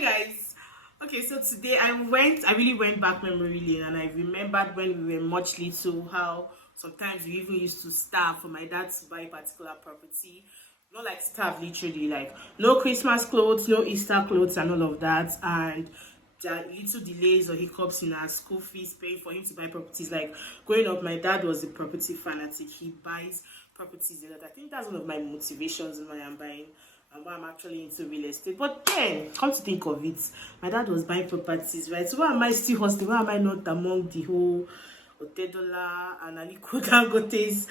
Hi guys. Okay, so today I really went back memory lane and I remembered when we were much little how sometimes we even used to starve for my dad to buy a particular property. Not like starve literally, like no Christmas clothes, no Easter clothes and all of that, and there are little delays or hiccups in our school fees paying for him to buy properties. Like growing up, my dad was a property fanatic. He buys properties a lot. I think that's one of my motivations in why I'm buying and why I'm actually into real estate. But then, come to think of it, my dad was buying properties, right? So why am I still hustling? Why am I not among the whole Otedola and Aliko Dangote's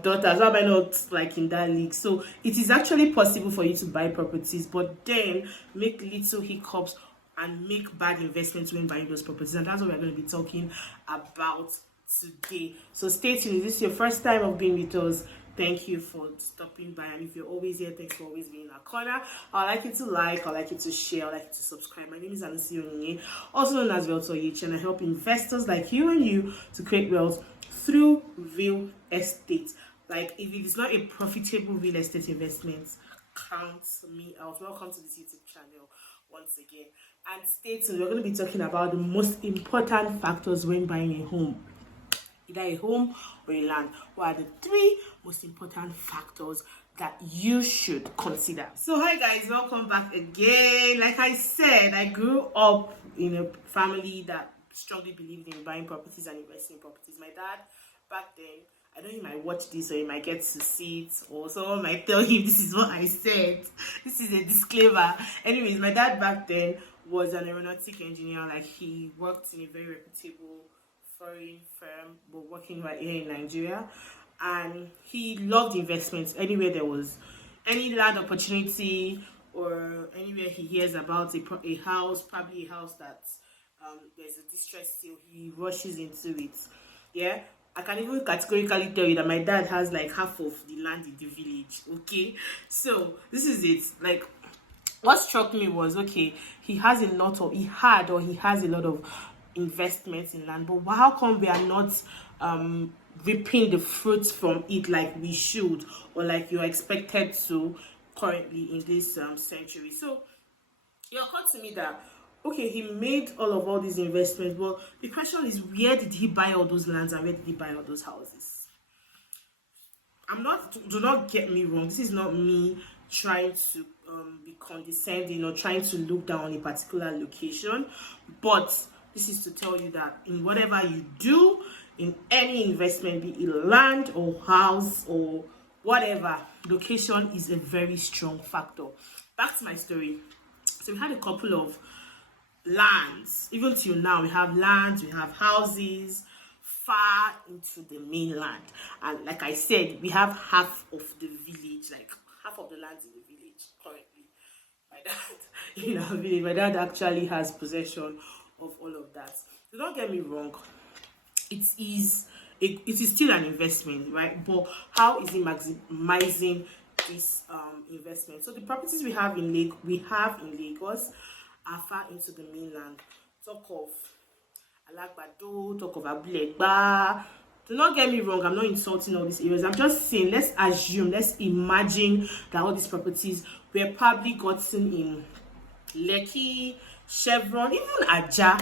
daughters? Why am I not like in that league? So it is actually possible for you to buy properties, but then make little hiccups and make bad investments when buying those properties. And that's what we're going to be talking about today. So stay tuned. If this is your first time of being with us, thank you for stopping by. And if you're always here, thanks for always being in our corner. I'd like you to like, I'd like you to share, I'd like you to subscribe. My name is Onyinye, also known as Wealth Onyinye, and I help investors like you and you to create wealth through real estate. Like if it is not a profitable real estate investment, count me out. Welcome to this YouTube channel once again. And stay tuned. We're going to be talking about the most important factors when buying a home, either a home or a land. What are the three most important factors that you should consider? So hi guys, welcome back again. Like I said, I grew up in a family that strongly believed in buying properties and investing in properties. My dad back then, I know he might watch this or he might get to see it, or someone might tell him this is what I said. This is a disclaimer. Anyways, my dad back then was an aeronautic engineer. Like he worked in a very reputable foreign firm, but working right here in Nigeria. And he loved investments. Anywhere there was any land opportunity or anywhere he hears about a house, probably a house that there's a distress sale, he rushes into it. Yeah, I can even categorically tell you that my dad has like half of the land in the village. Okay, so this is it. Like what struck me was, okay, he has a lot of investments in land, but how come we are not reaping the fruits from it like we should, or like you're expected to currently in this century? So it occurred to me that, okay, he made all these investments, but the question is, where did he buy all those lands and where did he buy all those houses? Do not get me wrong, this is not me trying to be condescending or trying to look down on a particular location, but this is to tell you that in whatever you do, in any investment, be it land or house or whatever, location is a very strong factor. Back to my story. So we had a couple of lands. Even till now, we have lands, we have houses far into the mainland, and like I said, we have half of the village, like half of the lands in the village currently. My dad in our village, my dad actually has possession of all of that. So don't get me wrong, it is still an investment, right? But how is he maximizing this investment? So the properties we have in Lagos are far into the mainland. Talk of Alagbado, talk of Abulegba. Do not get me wrong, I'm not insulting all these areas. I'm just saying, let's imagine that all these properties were probably gotten in Lekki, Chevron, even Aja,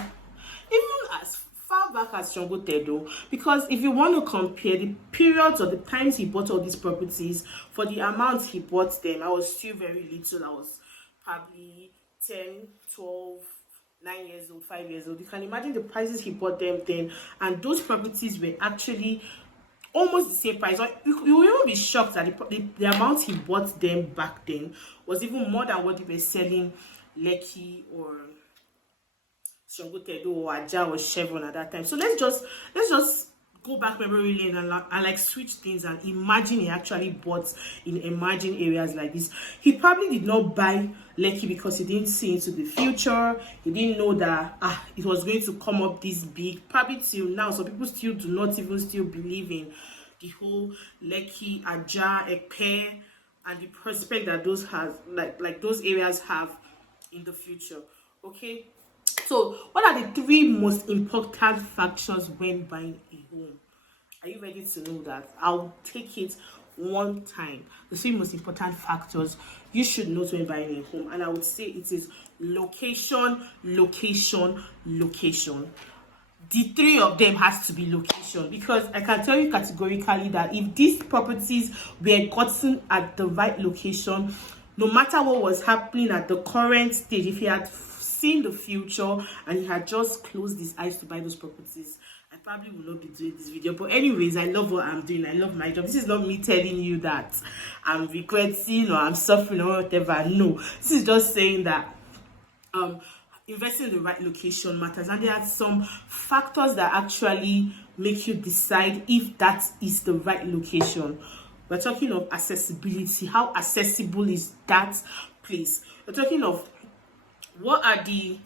even as far back as Tedo. Because if you want to compare the periods or the times he bought all these properties for the amount he bought them, I was still very little. I was probably 10, 12, 9 years old, 5 years old. You can imagine the prices he bought them then, and those properties were actually almost the same price. You will even be shocked that the amount he bought them back then was even more than what they were selling Lekki or Tedo or Aja or Chevron at that time. So let's just go back memory lane and like switch things and imagine he actually bought in emerging areas like this. He probably did not buy Lekki because he didn't see into the future. He didn't know that it was going to come up this big. Probably till now, some people still do not even still believe in the whole Lekki, Aja, Epe, and the prospect that those has like those areas have in the future. Okay. So, what are the three most important factors when buying a home? Are you ready to know that? I'll take it one time, the three most important factors you should note when buying a home, and I would say it is location, location, location. The three of them has to be location, because I can tell you categorically that if these properties were gotten at the right location, no matter what was happening at the current stage, if he had seen the future and he had just closed his eyes to buy those properties, I probably will not be doing this video. But anyways, I love what I'm doing. I love my job. This is not me telling you that I'm regretting or I'm suffering or whatever. No, this is just saying that investing in the right location matters, and there are some factors that actually make you decide if that is the right location. We're talking of accessibility. How accessible is that place? We're talking of what are the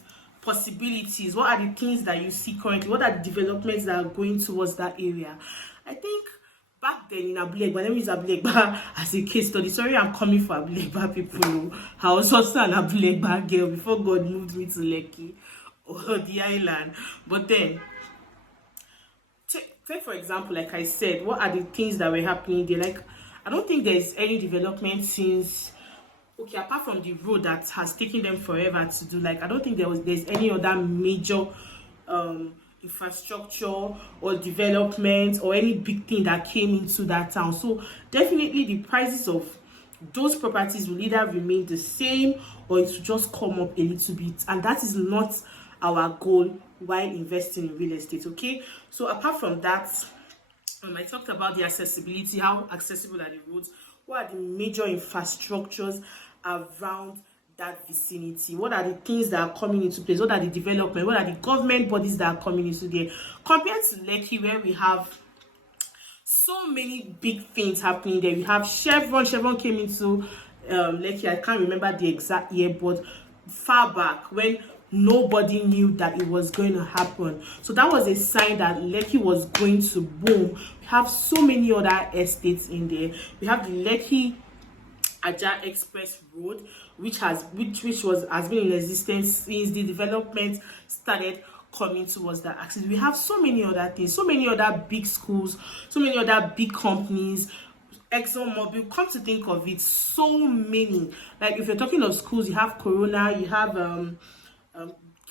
possibilities, what are the things that you see currently, what are the developments that are going towards that area. I think back then in Abulegba, let me use Abulegba as a case study. Sorry, I'm coming for Abulegba people. I was also an Abulegba girl before God moved me to Lekki or the island. But then, take for example, like I said, what are the things that were happening there? Like, I don't think there's any development since, okay, apart from the road that has taken them forever to do, like, I don't think there's any other major infrastructure or development or any big thing that came into that town. So definitely the prices of those properties will either remain the same or it will just come up a little bit, and that is not our goal while investing in real estate. Okay, so apart from that, I talked about the accessibility. How accessible are the roads? What are the major infrastructures around that vicinity? What are the things that are coming into place? What are the development? What are the government bodies that are coming into there? Compared to Lekki, where we have so many big things happening there. We have Chevron. Chevron came into Lekki. I can't remember the exact year, but far back when nobody knew that it was going to happen. So that was a sign that Lekki was going to boom. We have so many other estates in there. We have the Lekki Ajah Express Road, which has been in existence since the development started coming towards that axis. We have so many other things, so many other big schools, so many other big companies. ExxonMobil, come to think of it, so many. Like, if you're talking of schools, you have Corona, you have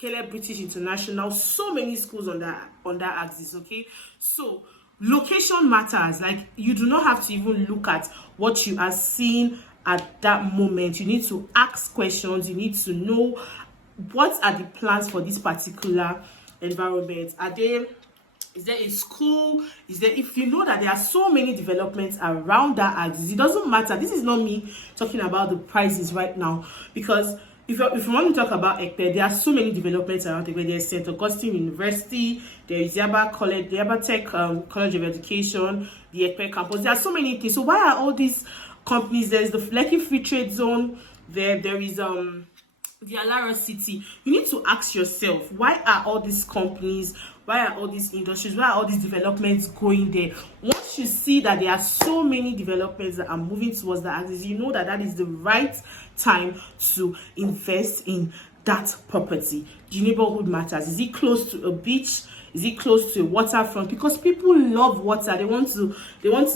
Caleb British International, so many schools on that axis. Okay, so location matters. Like, you do not have to even look at what you are seeing at that moment. You need to ask questions. You need to know what are the plans for this particular environment. Is there a school? If you know that there are so many developments around that axis, it doesn't matter. This is not me talking about the prices right now, because if you want to talk about Ekpe, there are so many developments around Ekpe. There's St. Augustine University, there is Yaba College, the Yaba Tech College of Education, the Ekpe campus. There are so many things. So why are all these companies? There's the Lekki Free Trade Zone. There is the Alara City. You need to ask yourself, why are all these companies, why are all these industries, why are all these developments going there? Once you see that there are so many developments that are moving towards the axis, you know that that is the right time to invest in that property. The neighborhood matters. Is it close to a beach? Is it close to a waterfront? Because people love water. They want to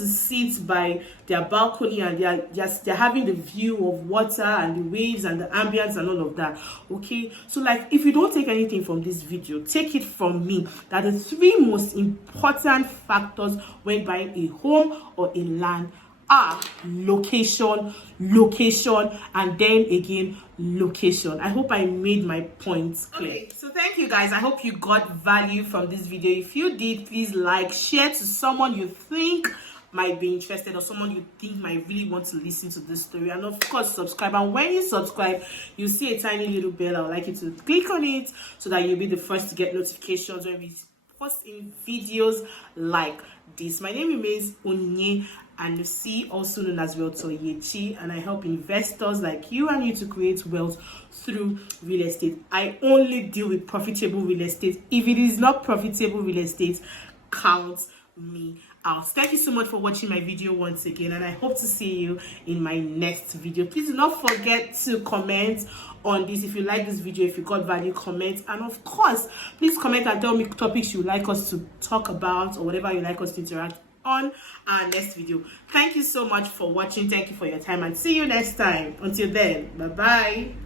sit by their balcony and they're having the view of water and the waves and the ambience and all of that. Okay, so like, if you don't take anything from this video, take it from me that the three most important factors when buying a home or a land are location, and then again location. I hope I made my points clear. Okay, so thank you guys. I hope you got value from this video. If you did, please like, share to someone you think might be interested or someone you think might really want to listen to this story, and of course subscribe. And when you subscribe, you see a tiny little bell. I would like you to click on it so that you'll be the first to get notifications when we post in videos like this. My name remains Onyinye, and you see, also known as Toyechi, and I help investors like you and you to create wealth through real estate. I only deal with profitable real estate. If it is not profitable real estate, count me out. Thank you so much for watching my video once again, and I hope to see you in my next video. Please do not forget to comment on this. If you like this video, if you got value, comment, and of course please comment and tell me topics you like us to talk about or whatever you like us to interact on our next video. Thank you so much for watching. Thank you for your time, and see you next time. Until then, bye bye.